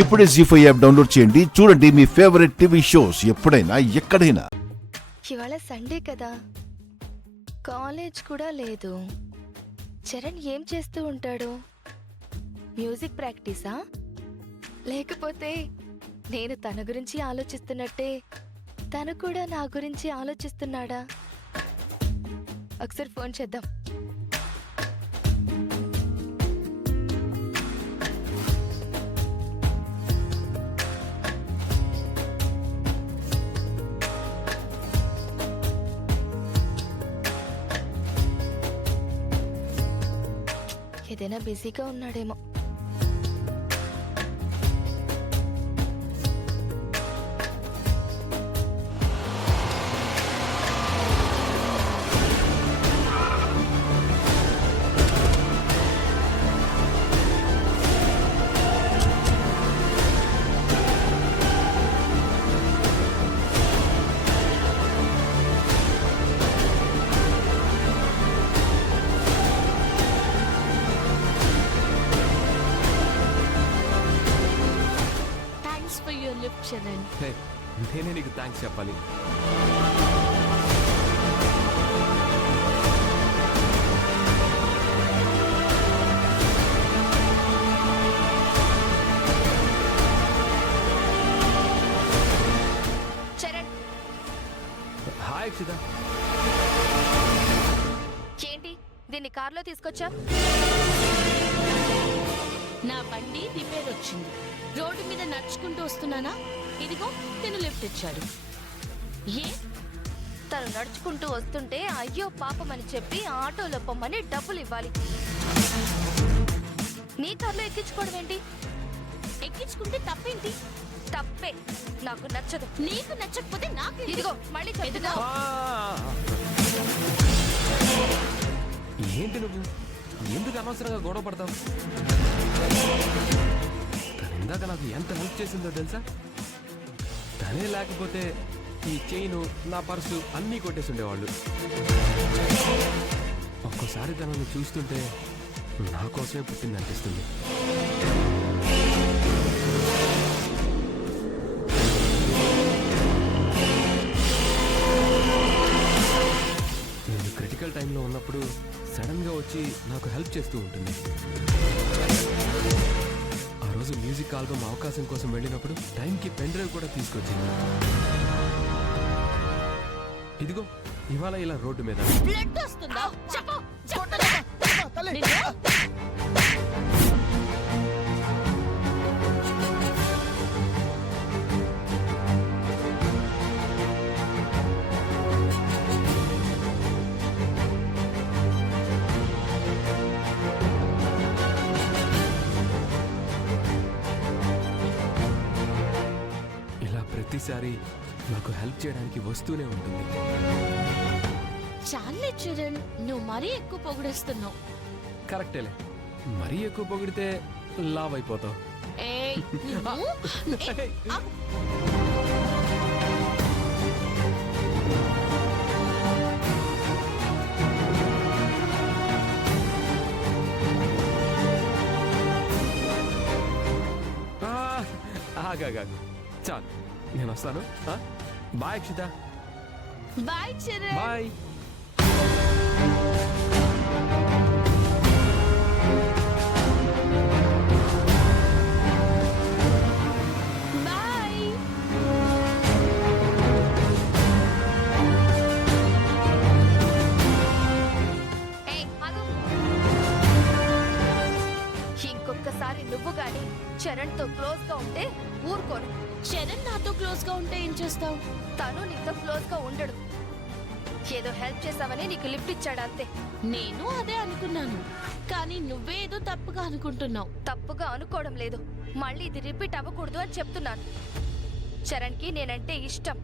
ఇప్పుడే జీ5 app download చేయండి. చూడండి మీ ఫేవరెట్ టీవీ షోస్ ఎప్పుడైనా ఎక్కడైనా. ఇవాళ సండే కదా, కాలేజ్ కూడా లేదు. చరణ్ ఏం చేస్తూ ఉంటాడు? మ్యూజిక్ ప్రాక్టీసా? లేకపోతే నేను తన గురించి ఆలోచిస్తున్నట్టే తను కూడా నా గురించి ఆలోచిస్తున్నాడా? ఒకసారి ఫోన్ చేద్దాం. ఏదైనా బిజీగా ఉన్నాడేమో. చరణ్, నేనే నీకు థ్యాంక్స్ చెప్పాలి. చరణ్, హాయ్ అక్షిత. ఏంటి దీన్ని కార్లో తీసుకొచ్చా? నా బండి రిపేర్ వచ్చింది. రోడ్డు మీద నడుచుకుంటూ వస్తున్నానా, ఇదిగో తిను లిఫ్ట్ ఇచ్చాడు. ఏ తను నడుచుకుంటూ వస్తుంటే అయ్యో పాపం అని చెప్పి ఆటోలో పొమ్మని డబ్బులు ఇవ్వాలి. నీ కార్లో ఎక్కించుకోవడం ఏంటి? ఎక్కించుకుంటే తప్పేంటి? తప్పే, నాకు నచ్చదు. నీకు నచ్చకపోతే నాకు ఇదిగో మళ్ళీ చెప్తున్నా. ఏంటి నువ్వు ఎందుకు అనవసరంగా గొడవ పడతావు? తను ఇందాక నాకు ఎంత హెల్ప్ చేసిందో తెలుసా? తనే లేకపోతే ఈ చైను నా పర్సు అన్నీ కొట్టేసి ఉండేవాళ్ళు. ఒక్కోసారి తనను చూస్తుంటే నా కోసమే పుట్టింది అనిపిస్తుంది. నేను క్రిటికల్ టైంలో ఉన్నప్పుడు సడన్గా వచ్చి నాకు హెల్ప్ చేస్తూ ఉంటుంది. ఆ రోజు మ్యూజిక్ ఆల్బమ్ అవకాశం కోసం వెళ్ళినప్పుడు టైంకి పెన్ డ్రైవ్ కూడా తీసుకొచ్చింది. ఇదిగో ఇవాళ ఇలా రోడ్డు మీద బ్లడ్ వస్తుందా? చెప్పు. ప్రతిసారి నాకు హెల్ప్ చేయడానికి వస్తూనే ఉంటుంది. చాలే చరణ్, నువ్వు మరీ ఎక్కువ పొగిడేస్తున్నావు. కరెక్టేలే, మరీ ఎక్కువ పొగిడితే లావ్ అయిపోతావు. ఆగా చాలు, నేను వస్తాను. Bye Akshita. Bye Charan. Bye. Bye. ఇంకొకసారి నువ్వు గాని చరణ్ తో క్లోజ్ గా ఉంటే ఊరుకోను. చరణ్ నాతో క్లోజ్ గా ఉంటే ఏం చేస్తావు? తను నీతో క్లోజ్ గా ఉండడు. ఏదో హెల్ప్ చేసావని నీకు లిఫ్ట్ ఇచ్చాడు అంతే. నేను అదే అనుకున్నాను, కానీ నువ్వేదో తప్పుగా అనుకుంటున్నావు. తప్పుగా అనుకోవడం లేదు, మళ్ళీ ఇది రిపీట్ అవ్వకూడదు అని చెప్తున్నాను. చరణ్ కి నేనంటే ఇష్టం,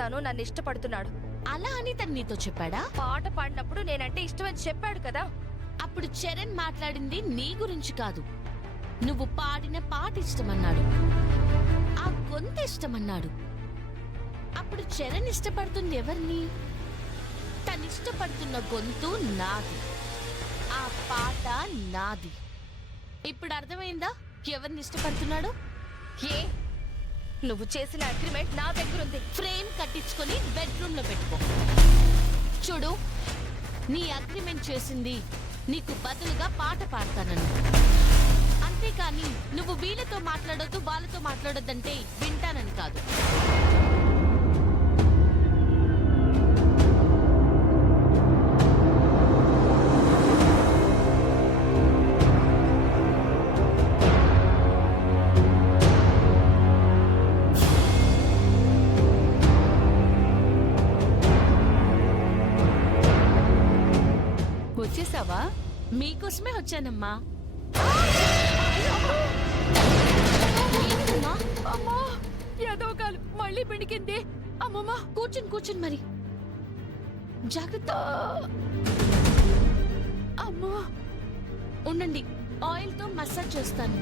తను నన్ను ఇష్టపడుతున్నాడు. అలా అని తను నీతో చెప్పాడా? పాట పాడినప్పుడు నేనంటే ఇష్టం అని చెప్పాడు కదా. అప్పుడు చరణ్ మాట్లాడింది నీ గురించి కాదు, నువ్వు పాడిన పాట ఇష్టమన్నాడు, ఆ గొంతు ఇష్టమన్నాడు. అప్పుడు చరణ్ ఇష్టపడుతుంది ఎవరిని? తనిష్టపడుతున్న గొంతు నాది, ఆ పాట నాది. ఇప్పుడు అర్థమైందా? ఎవరిని ఇష్టపడుతున్నాడు? ఏ నువ్వు చేసిన అగ్రిమెంట్ నా దగ్గరుంది. ఫ్రేమ్ కట్టించుకొని బెడ్రూమ్ లో పెట్టుకో. చూడు, నీ అగ్రిమెంట్ చేసింది నీకు బదులుగా పాట పాడతానని. అంతేకాని నువ్వు వీళ్ళతో మాట్లాడొద్దు వాళ్ళతో మాట్లాడొద్దంటే వింటానని కాదు. వచ్చేసావా? మీకోసమే వచ్చానమ్మా. అమ్మా, ఏదో కాలు మళ్ళీ పిడికింది. అమ్మమ్మ, కూర్చుని మరి జాగ్రత్త. అమ్మా, ఉండండి, ఆయిల్ తో మసాజ్ చేస్తాను.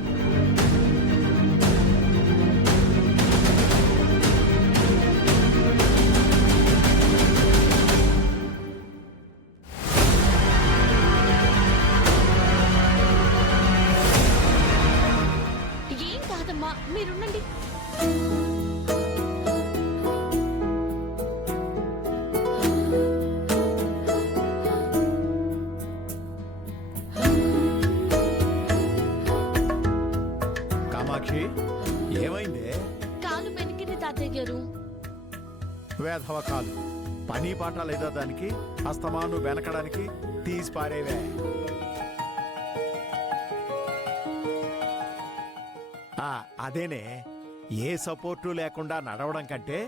ఏం కాదమ్మా, మీరుండండి. కామాక్షి, ఏమైంది? కాలు వెనక్కింది తాతయ్య గారు. వేధవ కాలు. పని పాట లేదా దానికి? అస్తమాను వెనకడానికి తీసి పారేవే. అదేనే, ఏ సపోర్టు లేకుండా నడవడం కంటే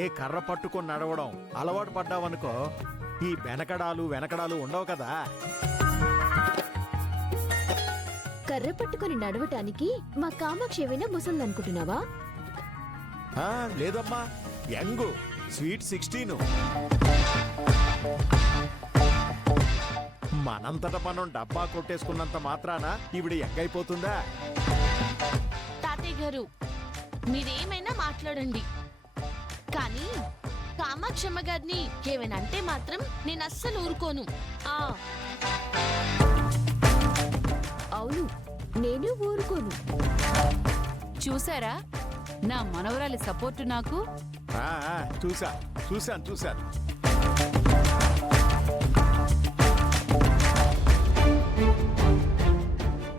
ఏ కర్ర పట్టుకొని నడవడం అలవాటు పడ్డావనుకో, ఈ వెనకడాలు ఉండవు కదా. కర్ర పట్టుకుని నడవటానికి మా కామాక్షి ఏమైనా ముసలిదనుకుంటున్నావా? లేదమ్మా, యంగ్, స్వీట్ 16. మనంతట మనం డబ్బా కొట్టేసుకున్నంత మాత్రాన ఈవిడ ఎంగైపోతుందా? తాతయ్య గారు, మీరేమైనా మాట్లాడండి, కానీ కామాక్షమ్మ గారిని ఏమైనా అంటే మాత్రం నేను అస్సలు ఊరుకోను. అవును, నేను ఊరుకోను. చూసారా నా మనవరాలి సపోర్టు నాకు? చూశాను.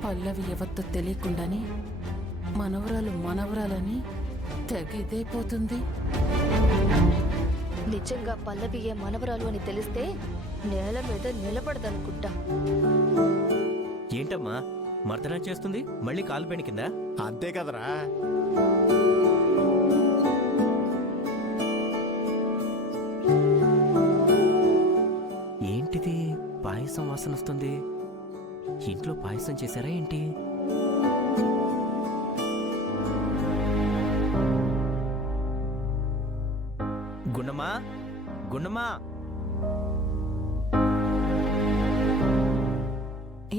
పల్లవి ఎవరితో తెలియకుండానే మనవరాలని తెగిదైపోతుంది. నిజంగా పల్లవియే మనవరాలు అని తెలిస్తే నేల మీద నిలబడదనుకుంటా. ఏంటమ్మా మర్దన చేస్తుంది? మళ్ళీ కాలు బెణికిందా? అంతే కదరా. ఏంటిది, పాయసం వాసన వస్తుంది. ఇంట్లో పాయసం చేశారా ఏంటి? గుండమ్మా,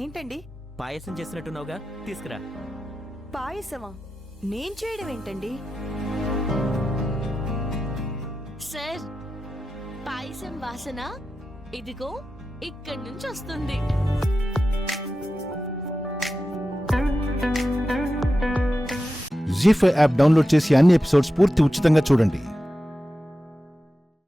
ఏంటండి? పాయసం చేసినట్టున్నావుగా, తీసుకురా. పాయసమా? నేను చేయడం ఏంటండి? సార్, పాయసం వాసన ఇదిగో ఇక్కడి నుంచి వస్తుంది. జీ5 యాప్ డౌన్లోడ్ చేసి అన్ని ఎపిసోడ్స్ పూర్తి ఉచితంగా చూడండి.